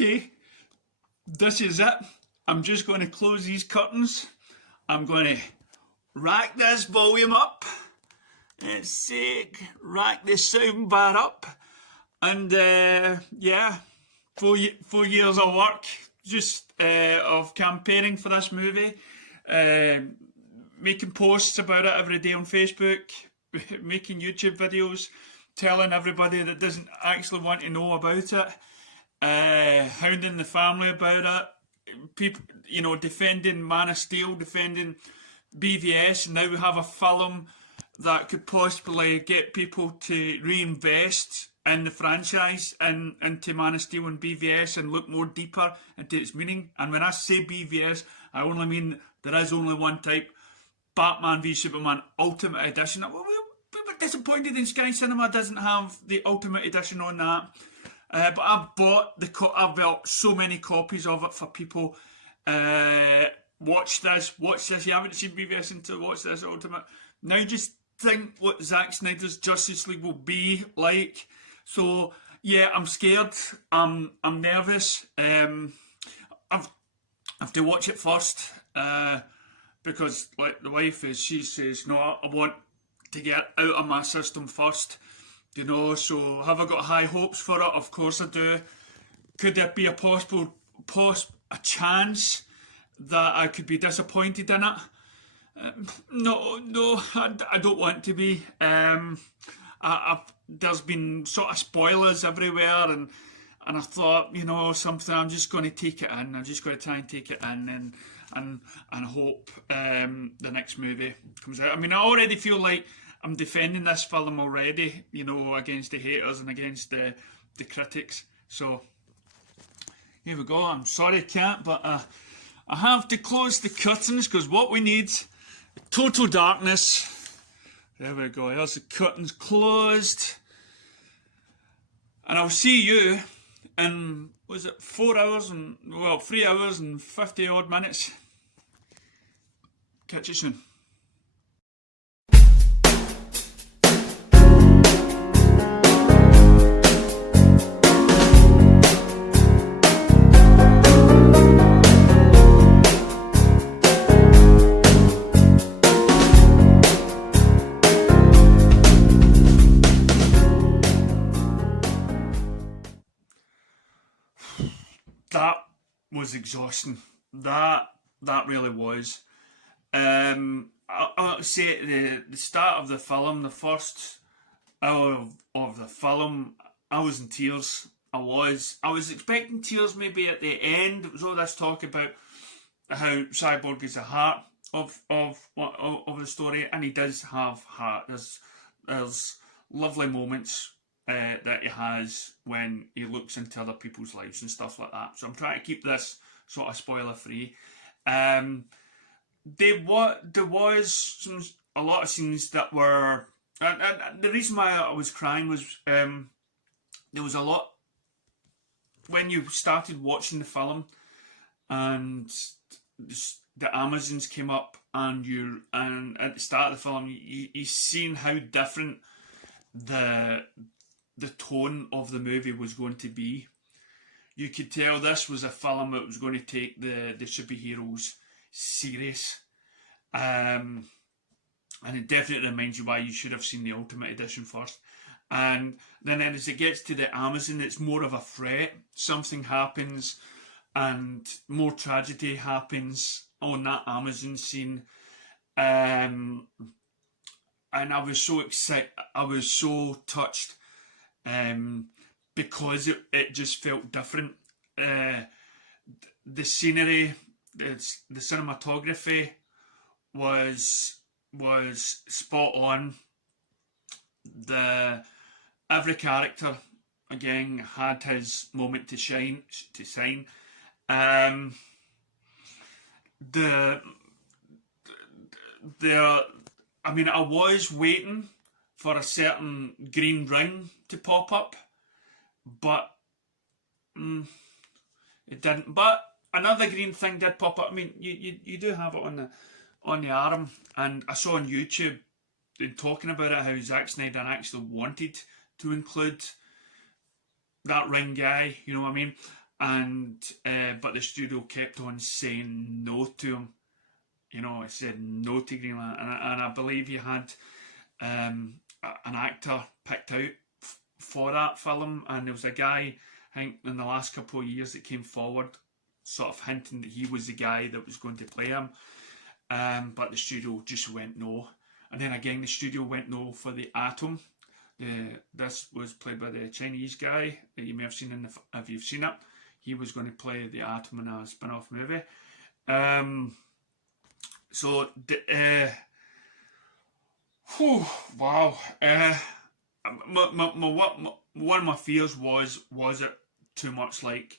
Okay, this is it. I'm just going to close these curtains. I'm going to rack this volume up. Rack this sound bar up. And yeah, 4 years of work, just of campaigning for this movie. Making posts about it every day on Facebook. Making YouTube videos. Telling everybody that doesn't actually want to know about it. Hounding the family about it, people, you know, defending Man of Steel, defending BVS, and now we have a film that could possibly get people to reinvest in the franchise and into Man of Steel and BVS and look more deeper into its meaning. And when I say BVS, I only mean there is only one type, Batman v Superman Ultimate Edition. We were disappointed in Sky Cinema doesn't have the Ultimate Edition on that. But I've bought so many copies of it for people. Watch this. You haven't seen BVS until watch this Ultimate. Now just think what Zack Snyder's Justice League will be like. So yeah, I'm scared. I'm nervous. I've to watch it first because like the wife she says no, I want to get out of my system first. You know, so have I got high hopes for it? Of course I do. Could there be a chance that I could be disappointed in it? No, I don't want to be. There's been sort of spoilers everywhere, and I thought, you know, something. I'm just going to take it in. I'm just going to try and take it in, and hope the next movie comes out. I mean, I already feel like I'm defending this film already, you know, against the haters and against the critics. So here we go. I'm sorry, Cat, but I have to close the curtains because what we need, total darkness. There we go. Here's the curtains closed, and I'll see you in, was it 3 hours and 50 odd minutes. Catch you soon. That was exhausting. That really was. I'll say at the start of the film, the first hour of the film, I was in tears. I was expecting tears maybe at the end. It was all this talk about how Cyborg is the heart of the story, and he does have heart. There's lovely moments that he has when he looks into other people's lives and stuff like that. So I'm trying to keep this sort of spoiler free. There was a lot of scenes that were, and the reason why I was crying was there was a lot when you started watching the film and the Amazons came up and at the start of the film you seen how different the tone of the movie was going to be. You could tell this was a film that was going to take the superheroes serious. And it definitely reminds you why you should have seen the Ultimate Edition first. And then as it gets to the Amazon, it's more of a threat. Something happens and more tragedy happens on that Amazon scene. And I was so excited, I was so touched. Because it just felt different. The scenery, the cinematography was spot on. Every character again had his moment to shine. I mean, I was waiting for a certain green ring to pop up, but it didn't. But another green thing did pop up. I mean, you do have it on the arm, and I saw on YouTube talking about it how Zack Snyder actually wanted to include that ring guy. You know what I mean? and but the studio kept on saying no to him. You know, it said no to Greenland, and I believe you had an actor picked out for that film, and there was a guy, I think, in the last couple of years that came forward, sort of hinting that he was the guy that was going to play him, but the studio just went no. And then again, the studio went no for the Atom. This was played by the Chinese guy that you may have seen if you've seen it. He was going to play the Atom in a spin-off movie. Wow. One of my fears was it too much like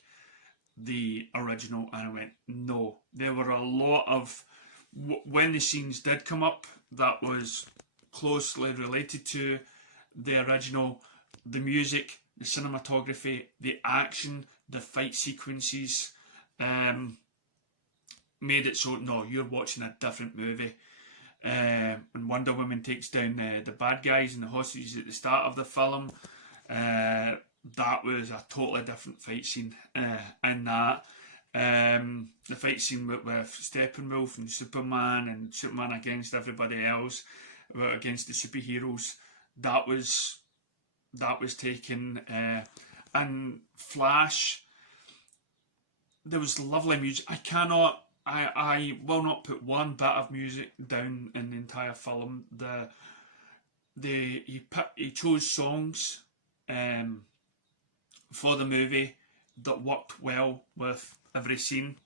the original? And I went, no. There were a lot of, when the scenes did come up, that was closely related to the original. The music, the cinematography, the action, the fight sequences, made it so, no, you're watching a different movie. When Wonder Woman takes down the bad guys and the hostages at the start of the film, that was a totally different fight scene in that. The fight scene with Steppenwolf and Superman against everybody else, against the superheroes, that was taken. And Flash, there was lovely music. I will not put one bit of music down in the entire film. He chose songs for the movie that worked well with every scene,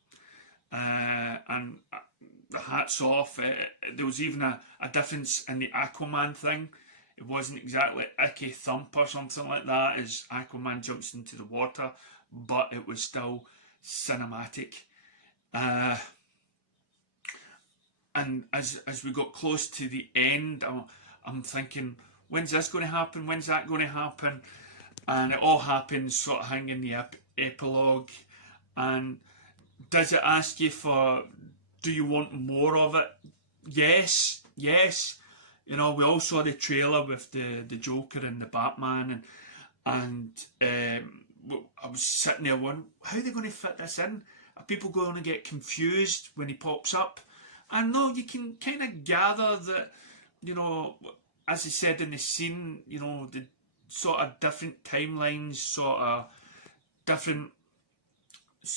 and the hats off. There was even a difference in the Aquaman thing. It wasn't exactly icky thump or something like that as Aquaman jumps into the water, but it was still cinematic. And as we got close to the end, I'm thinking, when's this going to happen? When's that going to happen? And it all happens sort of hanging the epilogue. And does it ask you do you want more of it? Yes. You know, we all saw the trailer with the Joker and the Batman, and I was sitting there wondering, how are they going to fit this in? Are people going to get confused when he pops up? And no, you can kind of gather that, you know, as I said in the scene, you know, the sort of different timelines, sort of different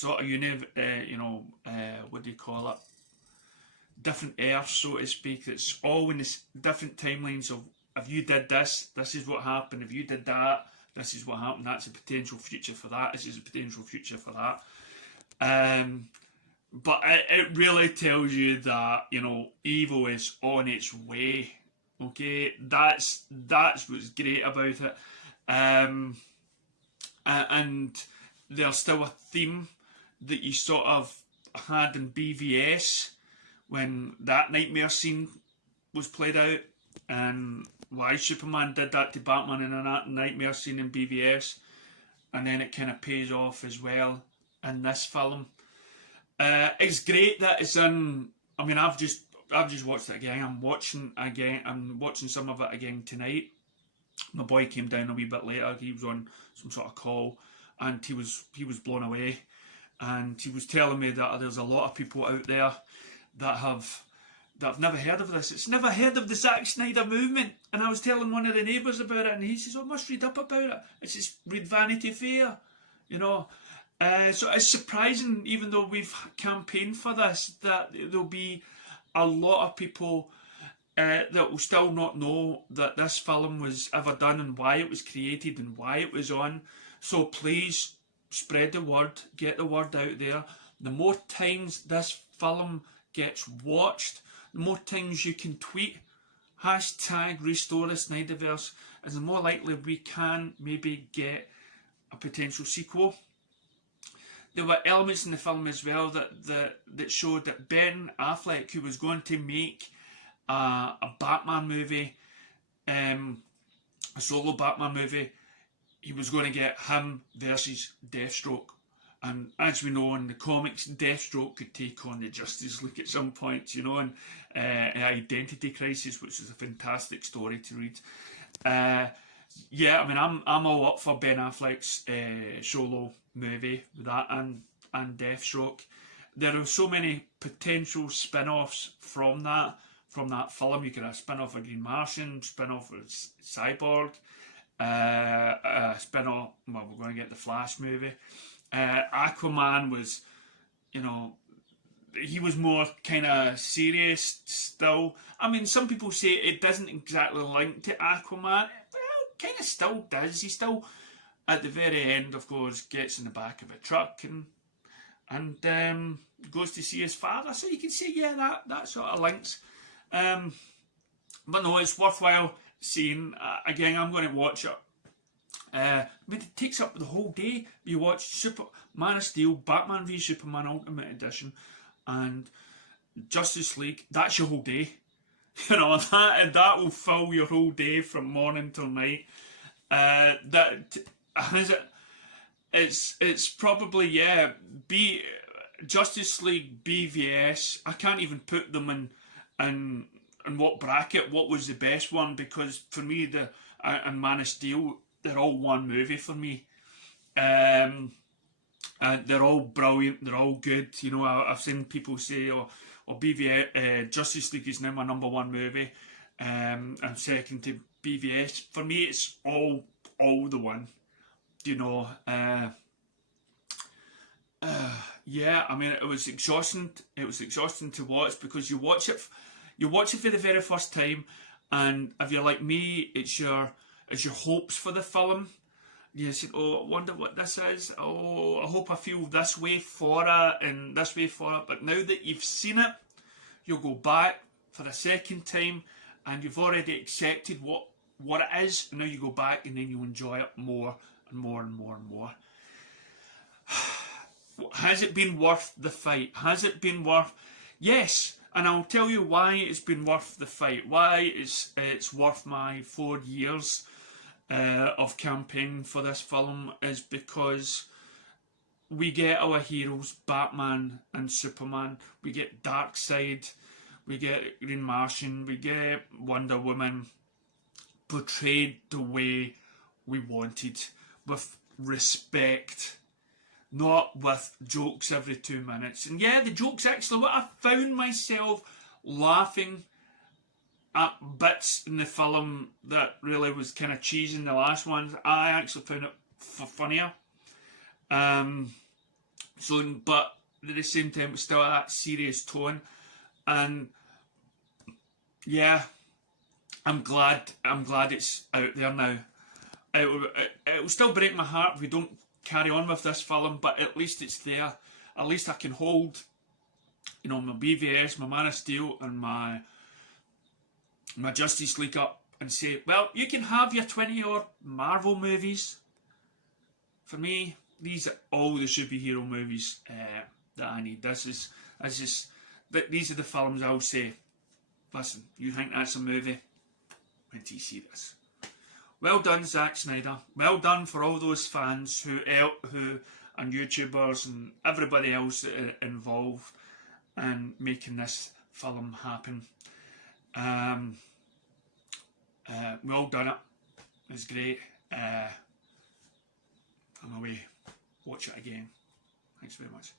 what do you call it? Different Earths, so to speak. It's all in this different timelines of, if you did this, this is what happened. If you did that, this is what happened. That's a potential future for that. This is a potential future for that. But it really tells you that, you know, evil is on its way. Okay, that's what's great about it. And there's still a theme that you sort of had in BVS when that nightmare scene was played out, and why Superman did that to Batman in a nightmare scene in BVS, and then it kind of pays off as well in this film. It's great that it's in. I mean, I've just watched it again. I'm watching some of it again tonight. My boy came down a wee bit later. He was on some sort of call, and he was blown away. And he was telling me that there's a lot of people out there that have never heard of this. It's never heard of the Zack Snyder movement. And I was telling one of the neighbours about it, and he says, "Oh, I must read up about it. It's just read Vanity Fair, you know." So it's surprising, even though we've campaigned for this, that there'll be a lot of people that will still not know that this film was ever done and why it was created and why it was on. So please spread the word, get the word out there. The more times this film gets watched, the more times you can tweet #Restore the Snyderverse, and the more likely we can maybe get a potential sequel. There were elements in the film as well that showed that Ben Affleck, who was going to make a Batman movie, a solo Batman movie, he was going to get him versus Deathstroke. And as we know in the comics, Deathstroke could take on the Justice League at some point, you know, and an Identity Crisis, which is a fantastic story to read. yeah, I mean, I'm all up for Ben Affleck's solo movie with that and Deathstroke. There are so many potential spin-offs from that film. You could have a spin-off of Green Martian, spin-off of Cyborg, spin-off. Well, we're going to get the Flash movie. Aquaman was, you know, he was more kind of serious still. I mean, some people say it doesn't exactly link to Aquaman. Well, kind of still does. He still, at the very end, of course, gets in the back of a truck and goes to see his father. So you can say, yeah, that sort of links. But no, it's worthwhile seeing. Again, I'm going to watch it. I mean, it takes up the whole day. You watch Man of Steel, Batman v Superman Ultimate Edition, and Justice League. That's your whole day. You know, that will fill your whole day from morning till night. It's probably, yeah, Justice League, BVS. I can't even put them in what bracket. What was the best one? Because for me, and Man of Steel, they're all one movie for me. They're all brilliant. They're all good. You know, I've seen people say, "Oh, BVS, Justice League is now my number one movie, and second to BVS." For me, it's all the one. You know, yeah. I mean, it was exhausting. It was exhausting to watch because you watch it for the very first time, and if you're like me, it's your hopes for the film. You think, oh, I wonder what this is. Oh, I hope I feel this way for it and this way for it. But now that you've seen it, you'll go back for the second time and you've already accepted what it is. And now you go back and then you enjoy it more and more and more and more. Has it been worth the fight? Has it been worth... Yes, and I'll tell you why it's been worth the fight. Why it's worth my 4 years of campaigning for this film is because we get our heroes, Batman and Superman. We get Darkseid, we get Green Martian, we get Wonder Woman portrayed the way we wanted, with respect, not with jokes every 2 minutes. And yeah, the jokes actually, I found myself laughing at bits in the film that really was kind of cheesy in the last ones. I actually found it funnier. But at the same time, it's still that serious tone. And yeah, I'm glad it's out there now. It will still break my heart if we don't carry on with this film, but at least it's there. At least I can hold, you know, my BVS, my Man of Steel, and my Justice League up and say, well, you can have your 20-odd Marvel movies. For me, these are all the superhero movies that I need. These are the films I'll say, listen, you think that's a movie? When do you see this? Well done, Zack Snyder. Well done for all those fans who and YouTubers and everybody else involved in making this film happen. Well done it. It's great. I'm away. Watch it again. Thanks very much.